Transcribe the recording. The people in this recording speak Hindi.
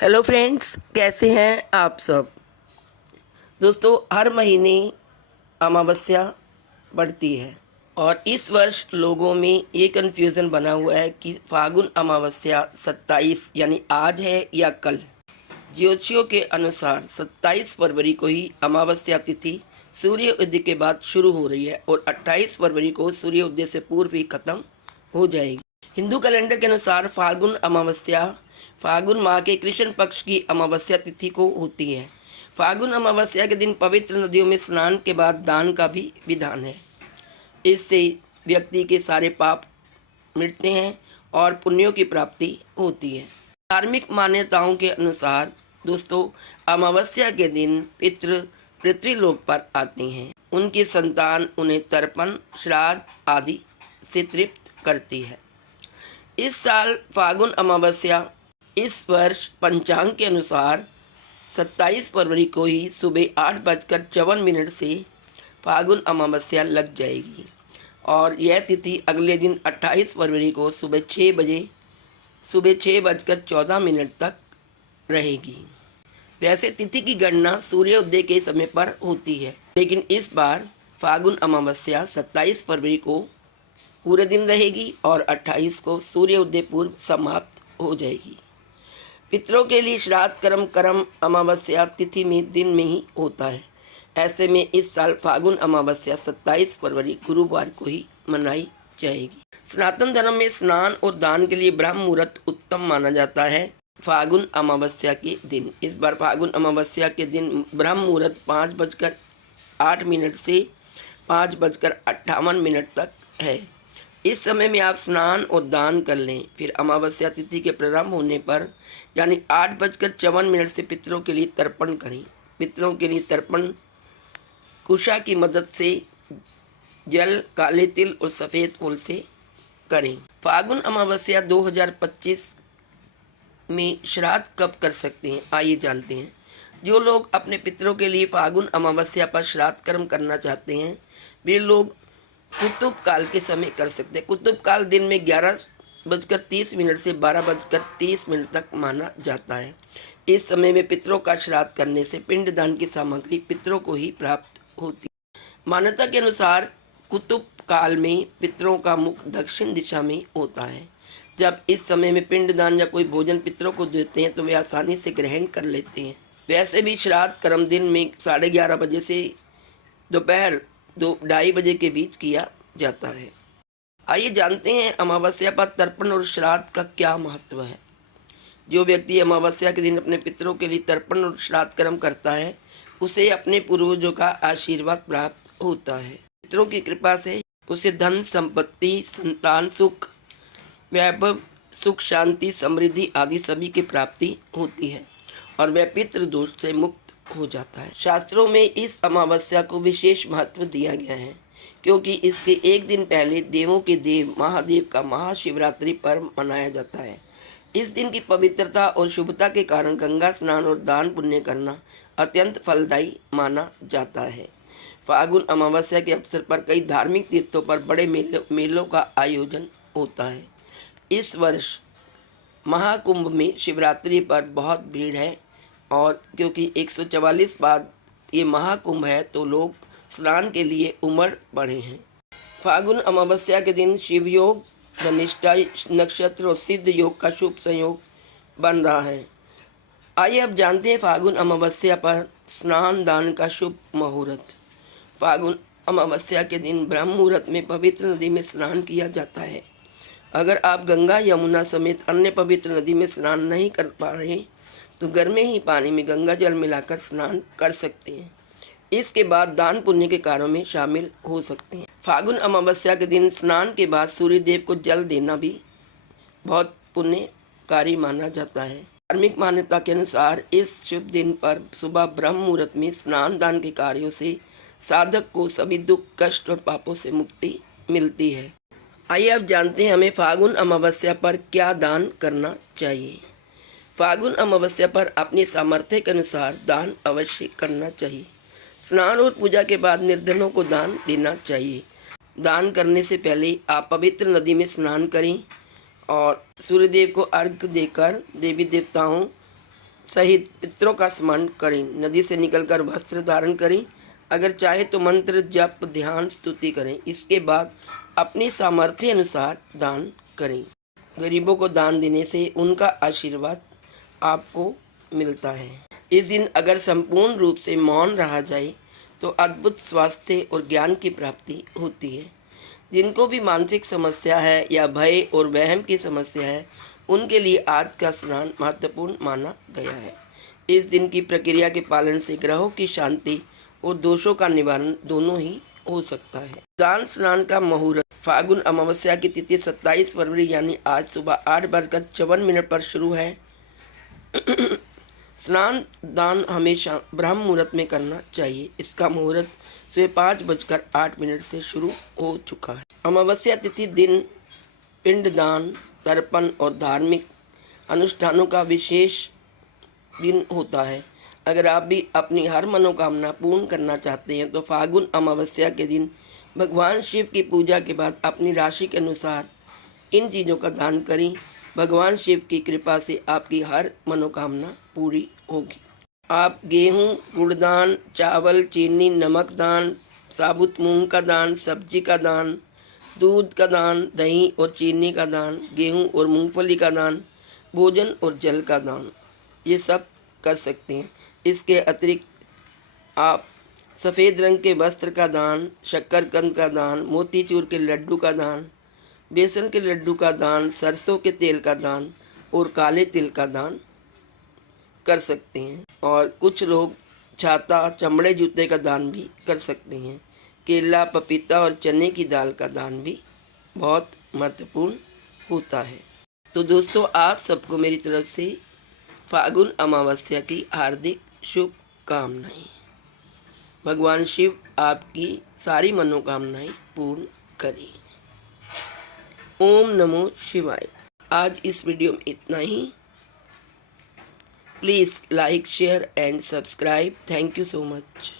हेलो फ्रेंड्स, कैसे हैं आप सब। दोस्तों, हर महीने अमावस्या बढ़ती है और इस वर्ष लोगों में ये कन्फ्यूज़न बना हुआ है कि फागुन अमावस्या 27 यानी आज है या कल। ज्योतिषियों के अनुसार 27 फरवरी को ही अमावस्या तिथि सूर्य उदय के बाद शुरू हो रही है और 28 फरवरी को सूर्य उदय से पूर्व ही खत्म हो जाएगी। हिंदू कैलेंडर के अनुसार फागुन अमावस्या फागुन माह के कृष्ण पक्ष की अमावस्या तिथि को होती है। फागुन अमावस्या के दिन पवित्र नदियों में स्नान के बाद दान का भी विधान है। इससे व्यक्ति के सारे पाप मिटते हैं और पुण्यों की प्राप्ति होती है। धार्मिक मान्यताओं के अनुसार दोस्तों, अमावस्या के दिन पितृ पृथ्वीलोक पर आते हैं। उनकी संतान उन्हें तर्पण, श्राद्ध आदि से तृप्त करती है। इस साल फागुन अमावस्या इस वर्ष पंचांग के अनुसार 27 फरवरी को ही सुबह 8:54 से फागुन अमावस्या लग जाएगी और यह तिथि अगले दिन 28 फरवरी को सुबह 6:14 तक रहेगी। वैसे तिथि की गणना सूर्योदय के समय पर होती है, लेकिन इस बार फागुन अमावस्या 27 फरवरी को पूरे दिन रहेगी और 28 को सूर्योदय पूर्व समाप्त हो जाएगी। पितरों के लिए श्राद्ध कर्म अमावस्या तिथि में दिन में ही होता है। ऐसे में इस साल फागुन अमावस्या 27 फरवरी गुरुवार को ही मनाई जाएगी। सनातन धर्म में स्नान और दान के लिए ब्रह्म मुहूर्त उत्तम माना जाता है। फागुन अमावस्या के दिन इस बार फागुन अमावस्या के दिन ब्रह्म मुहूर्त 5:08 से 5:58 तक है। इस समय में आप स्नान और दान कर लें। फिर अमावस्या तिथि के प्रारंभ होने पर यानी 8:54 से पितरों के लिए तर्पण करें। पितरों के लिए तर्पण कुशा की मदद से जल, काले तिल और सफ़ेद फूल से करें। फागुन अमावस्या 2025 में श्राद्ध कब कर सकते हैं, आइए जानते हैं। जो लोग अपने पितरों के लिए फागुन अमावस्या पर श्राद्ध कर्म करना चाहते हैं, वे लोग कुतुब काल के समय कर सकते हैं। कुतुब काल दिन में 11:30 से 12:30 तक माना जाता है। इस समय में पितरों का श्राद्ध करने से पिंडदान की सामग्री पितरों को ही प्राप्त होती है। मान्यता के अनुसार कुतुब काल में पितरों का मुख दक्षिण दिशा में होता है। जब इस समय में पिंडदान या कोई भोजन पितरों को देते हैं तो वे आसानी से ग्रहण कर लेते हैं। वैसे भी श्राद्ध कर्म दिन में 11:30 से दोपहर 2-2:30 बजे के बीच किया जाता है। आइए जानते हैं अमावस्या पर तर्पण और श्राद्ध का क्या महत्व है। जो व्यक्ति अमावस्या के दिन अपने पितरों के लिए तर्पण और श्राद्ध कर्म करता है, उसे अपने पूर्वजों का आशीर्वाद प्राप्त होता है। पितरों की कृपा से उसे धन, संपत्ति, संतान सुख, वैभव, सुख, शांति, समृद्धि आदि सभी की प्राप्ति होती है और वह पितृ दोष से मुक्त हो जाता है। शास्त्रों में इस अमावस्या को विशेष महत्व दिया गया है, क्योंकि इसके एक दिन पहले देवों के देव महादेव का महाशिवरात्रि पर्व मनाया जाता है। इस दिन की पवित्रता और शुभता के कारण गंगा स्नान और दान पुण्य करना अत्यंत फलदायी माना जाता है। फागुन अमावस्या के अवसर पर कई धार्मिक तीर्थों पर बड़े मेलों का आयोजन होता है। इस वर्ष महाकुंभ में शिवरात्रि पर बहुत भीड़ है और क्योंकि 144 बाद ये महाकुंभ है तो लोग स्नान के लिए उमड़ पड़े हैं। फागुन अमावस्या के दिन शिव योग, धनिष्ठा नक्षत्र और सिद्ध योग का शुभ संयोग बन रहा है। आइए अब जानते हैं फागुन अमावस्या पर स्नान दान का शुभ मुहूर्त। फागुन अमावस्या के दिन ब्रह्म मुहूर्त में पवित्र नदी में स्नान किया जाता है। अगर आप गंगा, यमुना समेत अन्य पवित्र नदी में स्नान नहीं कर पा रहे तो घर में ही पानी में गंगा जल मिलाकर स्नान कर सकते हैं। इसके बाद दान पुण्य के कार्यों में शामिल हो सकते हैं। फागुन अमावस्या के दिन स्नान के बाद सूर्यदेव को जल देना भी बहुत पुण्यकारी माना जाता है। धार्मिक मान्यता के अनुसार इस शुभ दिन पर सुबह ब्रह्म मुहूर्त में स्नान दान के कार्यों से साधक को सभी दुख, कष्ट और पापों से मुक्ति मिलती है। आइए अब जानते हैं हमें फागुन अमावस्या पर क्या दान करना चाहिए। फागुन अमावस्या पर अपनी सामर्थ्य के अनुसार दान अवश्य करना चाहिए। स्नान और पूजा के बाद निर्धनों को दान देना चाहिए। दान करने से पहले आप पवित्र नदी में स्नान करें और सूर्यदेव को अर्घ्य देकर देवी देवताओं सहित पितरों का स्मरण करें। नदी से निकलकर वस्त्र धारण करें। अगर चाहे तो मंत्र जप ध्यान स्तुति करें। इसके बाद अपनी सामर्थ्य अनुसार दान करें। गरीबों को दान देने से उनका आशीर्वाद आपको मिलता है। इस दिन अगर संपूर्ण रूप से मौन रहा जाए तो अद्भुत स्वास्थ्य और ज्ञान की प्राप्ति होती है। जिनको भी मानसिक समस्या है या भय और वहम की समस्या है, उनके लिए आज का स्नान महत्वपूर्ण माना गया है। इस दिन की प्रक्रिया के पालन से ग्रहों की शांति और दोषों का निवारण दोनों ही हो सकता है। दान स्नान का मुहूर्त फागुन अमावस्या की तिथि 27 फरवरी यानी आज सुबह 8:54 पर शुरू है। स्नान दान हमेशा ब्रह्म मुहूर्त में करना चाहिए। इसका मुहूर्त सुबह 5:08 से शुरू हो चुका है। अमावस्या तिथि दिन पिंडदान, तर्पण और धार्मिक अनुष्ठानों का विशेष दिन होता है। अगर आप भी अपनी हर मनोकामना पूर्ण करना चाहते हैं तो फागुन अमावस्या के दिन भगवान शिव की पूजा के बाद अपनी राशि के अनुसार इन चीज़ों का दान करें। भगवान शिव की कृपा से आपकी हर मनोकामना पूरी होगी। आप गेहूं, गुड़दान, चावल, चीनी, नमक दान, साबुत मूंग का दान, सब्जी का दान, दूध का दान, दही और चीनी का दान, गेहूं और मूंगफली का दान, भोजन और जल का दान, ये सब कर सकते हैं। इसके अतिरिक्त आप सफ़ेद रंग के वस्त्र का दान, शक्करकंद का दान, मोतीचूर के लड्डू का दान, बेसन के लड्डू का दान, सरसों के तेल का दान और काले तिल का दान कर सकते हैं। और कुछ लोग छाता, चमड़े जूते का दान भी कर सकते हैं। केला, पपीता और चने की दाल का दान भी बहुत महत्वपूर्ण होता है। तो दोस्तों, आप सबको मेरी तरफ से फागुन अमावस्या की हार्दिक शुभकामनाएं। भगवान शिव आपकी सारी मनोकामनाएं पूर्ण करें। ओम नमो शिवाय। आज इस वीडियो में इतना ही। Please like, share and subscribe. Thank you so much.